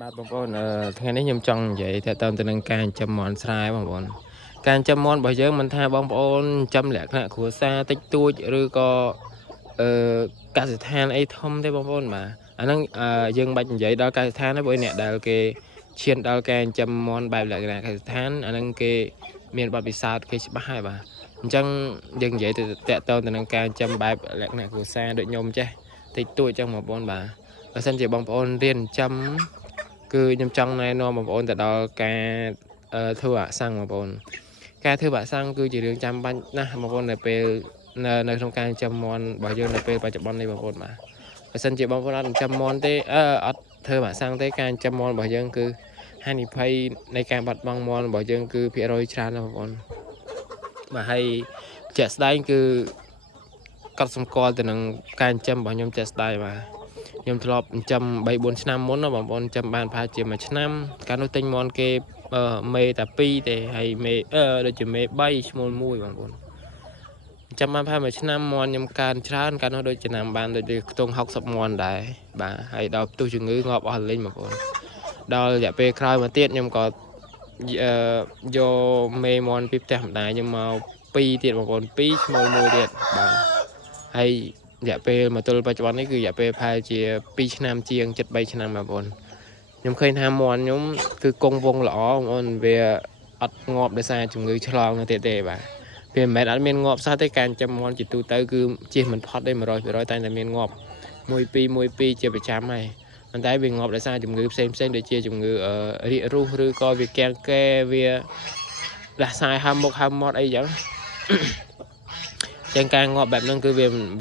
បាទបងប្អូនថ្ងៃនេះខ្ញុំចង់និយាយទាក់ទងទៅនឹងការចិញ្ចឹមមាន់ស្រែបងប្អូនការចិញ្ចឹមមាន់របស់យើងមិនថាបងប្អូនចិញ្ចឹមលក្ខណៈគ្រួសារតិចតួចឬក៏អឺកសិដ្ឋានអីធំទេបងប្អូនបាទអាហ្នឹងយើងបាច់និយាយដល់កសិដ្ឋានទេព្រោះអ្នកដែលគេឈានដល់ការចិញ្ចឹមមាន់បែបលក្ខណៈកសិដ្ឋានអាហ្នឹងគេមានបទពិសោធន៍គេច្បាស់ហើយបាទអញ្ចឹងយើងនិយាយទៅតាក់ទងទៅនឹងការចិញ្ចឹមបែបលក្ខណៈគ្រួសារដូចខ្ញុំចេះតិចតួចអញ្ចឹងបងប្អូនបាទបើសិនជាបងប្អូនរៀនចិញ្ចឹមគឺខ្ញុំចង់ណែនាំបងប្អូនទៅដល់ការធ្វើអាសាំងបងប្អូនការធ្វើអាសាំងគឺជារឿងចាំបាច់ណាស់បងប្អូននៅពេលនៅក្នុងការចិញ្ចឹមមាន់របស់យើងនៅពេលបច្ចុប្បន្ននេះបងប្អូនបាទបើសិនជាបងប្អូនអត់ចិញ្ចឹមមាន់ទេអត់ធ្វើអាសាំងទេការចិញ្ចឹមមាន់របស់យើងគឺហានិភ័យនៃការបាត់បង់មាន់របស់យើងគឺភាគរយច្រើនណាស់បងប្អូនបាទហើយជាក់ស្ដែងគឺកត់សម្គាល់ទៅនឹងការចិញ្ចឹមរបស់ខ្ញុំជាក់ស្ដែងបាទខ្ញុំធ្លាប់ចិញ្ចឹម 3-4 ឆ្នាំមុនណាបងប្អូនចិញ្ចឹមបានប្រហែលជាមួយឆ្នាំកាលនោះទិញមាន់គេមេតែ2ទេហើយមេដូចជាមេ3ឈ្មោល1បងប្អូនចាំបានប្រហែលមួយឆ្នាំមាន់ខ្ញុំកើនច្រើនកាលនោះដូចចំណាំបានដូចខ្ទង់60មាន់ដែរបាទហើយដល់ផ្ទុះជំងឺងាប់អស់លេងបងប្អូនដល់រយៈពេលក្រោយមកទៀតខ្ញុំក៏យកមេមាន់ពីផ្ទះម្ដាយខ្ញុំមក2ទៀតបងប្អូន2ឈ្មោល1ទៀតបាទហើយរយៈពេលមកទល់បច្ចុប្បន្ននេះគឺរយៈពេលប្រហែលជា2ឆ្នាំជាង7-3ឆ្នាំបងប្អូនខ្ញុំឃើញថាមាន់ខ្ញុំគឺគង់វង្សល្អបងប្អូនវាអត់ងាប់ដោយសារជំងឺឆ្លងនោះទៀតទេបាទវាមិនមែនអត់មានងាប់សោះទេការចិញ្ចឹមមាន់ជាទូទៅគឺជិះមិនផុតទេ100%តែមានងាប់1-2ជាប្រចាំហើយប៉ុន្តែវាងាប់ដោយសារជំងឺផ្សេងដូចជាជំងឺរាករូសឬក៏វាកាំងកែវាដាស់សាយហើមមុខហើមមាត់អីចឹងចឹងការងាប់បែបហ្នឹងគឺ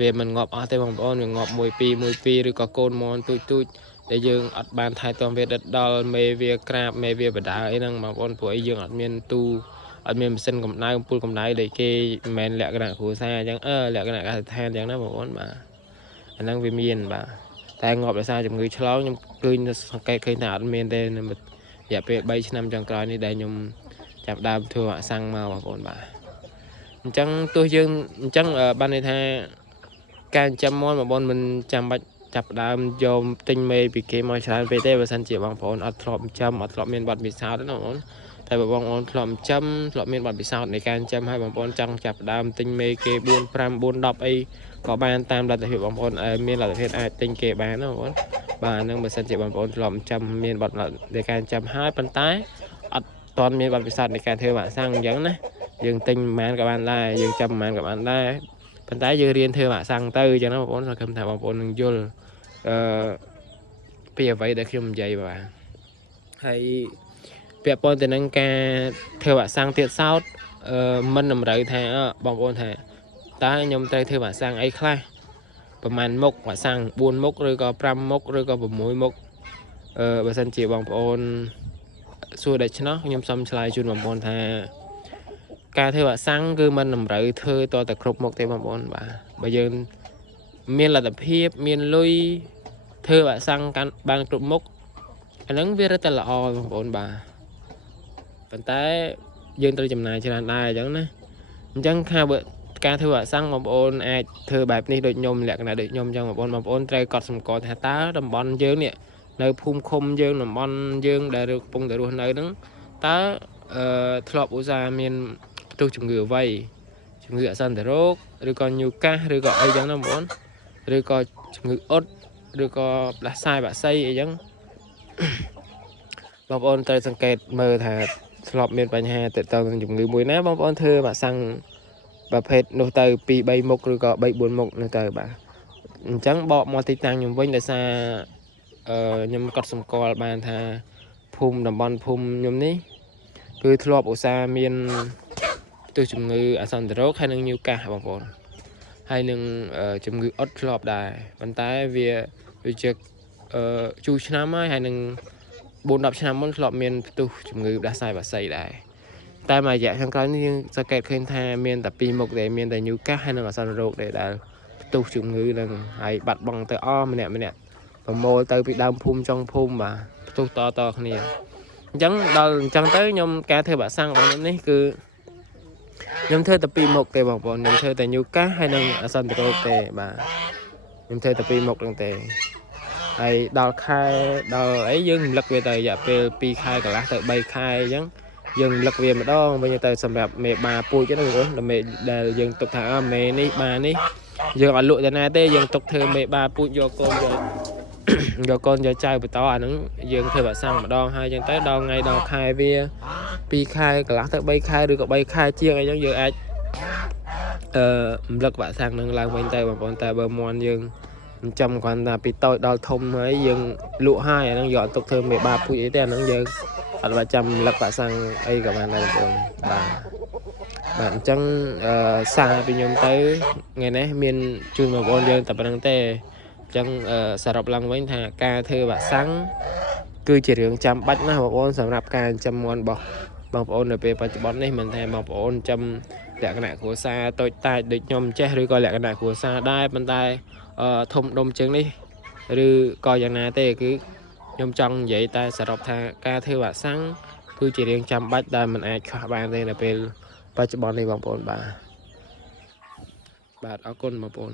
វាមិនងាប់អស់ទេបងប្អូនវាងាប់1-2ឬក៏កូនមាន់ទូចដែលយើងអត់បានថែទាំវាដិតដល់មេវាក្រាបមេវាបដើអីហ្នឹងបងប្អូនព្រោះអីយើងអត់មានអត់មានម៉ាស៊ីនកម្ដៅអំពូលកម្ដៅដែលគេមិនមែនលក្ខណៈគ្រួសារអញ្ចឹងលក្ខណៈកសិដ្ឋានអញ្ចឹងណាបងប្អូនបាទអាហ្នឹងវាមានបាទតែងាប់ដោយសារជំងឺឆ្លងខ្ញុំឃើញសង្កេតឃើញថាអត់មានទេនៅរយៈពេល3ឆ្នាំចុងក្រោយនេះដែលខ្ញុំចាប់ដើមធ្វើអាសាំងមកបងប្អូនបាទអញ្ចឹងទោះយើងអញ្ចឹងបានន័យថាការចិញ្ចឹមមាន់បងប្អូនមិនចាំបាច់ចាប់ដើមយកទិញមេពីគេមកច្រើនពេកទេបើសិនជាបងប្អូនអត់ធ្លាប់ចិញ្ចឹមអត់ធ្លាប់មានបទពិសោធន៍ទេណាបងប្អូនតែបើបងប្អូនធ្លាប់ចិញ្ចឹមធ្លាប់មានបទពិសោធន៍នៃការចិញ្ចឹមហើយបងប្អូនចង់ចាប់ដើមទិញមេគេ4-5-4-10អីក៏បានតាមលទ្ធភាពបងប្អូនមានលទ្ធភាពអាចទិញគេបានណាបងប្អូនបាទហ្នឹងបើសិនជាបងប្អូនធ្លាប់ចិញ្ចឹមមានបទនៃការចិញ្ចឹមហើយប៉ុន្តែអត់ទាន់មានបទពិសោធន៍នៃការធ្វើវ៉ាក់សាំងអញ្ចឹងណាយើងទិញប្រហែលក៏បានដែរយើងចាំប្រហែលក៏បានដែរប៉ុន្តែយើងរៀនធ្វើវ៉ាក់សាំងទៅអញ្ចឹងណាបងប្អូនសង្ឃឹមថាបងប្អូននឹងយល់ពីអ្វីដែលខ្ញុំនិយាយបាទហើយពាក់ព័ន្ធទៅនឹងការធ្វើវ៉ាក់សាំងទៀតសោតមិនតម្រូវថាបងប្អូនថាតើខ្ញុំត្រូវធ្វើវ៉ាក់សាំងអីខ្លះប្រហែលមុខវ៉ាក់សាំង4មុខឬក៏5មុខឬក៏6មុខបើសិនជាបងប្អូនសួរដូច្នោះខ្ញុំសូមឆ្លើយជូនបងប្អូនថាការធ្វើវ៉ាក់សាំងគឺមិនតម្រូវធ្វើតតែគ្រប់មុខទេបងប្អូនបាទបើយើងមានលទ្ធភាពមានលុយធ្វើវ៉ាក់សាំងបានគ្រប់មុខអាហ្នឹងវារឹតតែល្អបងប្អូនបាទប៉ុន្តែយើងត្រូវចំណាយច្រើនដែរអញ្ចឹងណាអញ្ចឹងការធ្វើវ៉ាក់សាំងបងប្អូនអាចធ្វើបែបនេះដូចខ្ញុំលក្ខណៈដូចខ្ញុំអញ្ចឹងបងប្អូនត្រូវកត់សម្គាល់ថាតើតំបន់យើងនេះនៅភូមិឃុំយើងតំបន់យើងដែលកំពុងតែរស់នៅហ្នឹងតើធ្លាប់ឧស្សាហ៍មានផ្ទុះជំងឺអ្វីជំងឺអសន្នរោគឬក៏ញូកាសឬក៏អីចឹងណាបងប្អូនឬក៏ជំងឺអុតឬក៏ផ្លាសាយបាក់សីអីចឹងបងប្អូនត្រូវសង្កេតមើលថាធ្លាប់មានបញ្ហាទាក់ទងនឹងជំងឺមួយណាបងប្អូនធ្វើវ៉ាក់សាំងប្រភេទនោះទៅ2-3មុខឬក៏3-4មុខនោះទៅបាទអញ្ចឹងបកមកទីតាំងខ្ញុំវិញដោយសារខ្ញុំកត់សម្គាល់បានថាតំបន់ភូមិខ្ញុំនេះគឺធ្លាប់ឧស្សាហ៍មានផ្ទុះជំងឺអសន្នរោគហើយនឹងញូកាសបងប្អូនហើយនឹងជំងឺអុតធ្លាប់ដែរប៉ុន្តែវាជាជូរឆ្នាំហើយនឹង4-10ឆ្នាំមុនធ្លាប់មានផ្ទុះជំងឺផ្ដាសាយបាក់សីដែរតែមួយរយៈខាងក្រោយនេះយើងសង្កេតឃើញថាមានតែ2មុខទេមានតែញូកាសហើយនឹងអសន្នរោគទេដែលផ្ទុះជំងឺនឹងហើយបាត់បង់ទៅម្នាក់ប្រមូលទៅពីដើមភូមិចុងភូមិបាទផ្ទុះតគ្នាអញ្ចឹងដល់អញ្ចឹងទៅខ្ញុំការធ្វើវ៉ាក់សាំងរបស់ខ្ញុំនេះគឺខ្ញុំធ្វើតែ2មុខទេបងប្អូនខ្ញុំធ្វើតែញូកាសហើយនឹងអសន្នរោគទេបាទខ្ញុំធ្វើតែ2មុខហ្នឹងទេ ហើយដល់ខែដល់អីយើងរំលឹកវាទៅរយៈពេល2ខែកន្លះទៅ3ខែអញ្ចឹងយើងរំលឹកវាម្ដងវិញទៅសម្រាប់មេបាពូជហ្នឹងបងដើម្បីដែលយើងទុកថាមេនេះបានេះយើងអត់លក់ទៅណាទេយើងទុកធ្វើមេបាពូជយកកូនយកកូនយកចៅបន្តអាហ្នឹងយើងធ្វើបាក់សាំងម្ដងហើយអញ្ចឹងទៅដល់ថ្ងៃដល់ខែវា2ខែកន្លះទៅ3ខែឬក៏3ខែជាងអីចឹងយើងអាចរំលឹកបាក់សាំងហ្នឹងឡើងវិញទៅបងប្អូនតែបើមន់យើងចាំគ្រាន់តែពីតូចដល់ធំហើយយើងលក់ហើយអាហ្នឹងយកទុកធ្វើមេបាពូជអីទេអាហ្នឹងយើងអត់បាច់ចាំរំលឹកបាក់សាំងអីក៏បានដែរបងប្អូនបាទអញ្ចឹងសារពីខ្ញុំទៅថ្ងៃនេះមានជូនបងប្អូនយើងតែប៉ុណ្្នឹងទេអញ្ចឹងសរុបឡើងវិញថាការធ្វើបាក់សាំងគឺជារឿងចាំបាច់ណាស់បងប្អូនសម្រាប់ការចាំមន់របស់បងប្អូននៅពេលបច្ចុប្បន្ននេះមិនថាបងប្អូនចាំលក្ខណៈគ្រួសារតូចតាចដូចខ្ញុំចេះឬក៏លក្ខណៈគ្រួសារដែរប៉ុន្តែធំដុំជាងនេះឬក៏យ៉ាងណាទេគឺខ្ញុំចង់និយាយតែសរុបថាការធ្វើបាក់សាំងគឺជារឿងចាំបាច់ដែលមិនអាចខ្វះបានទេនៅពេលបច្ចុប្បន្ននេះបងប្អូនបាទអរគុណបងប្អូន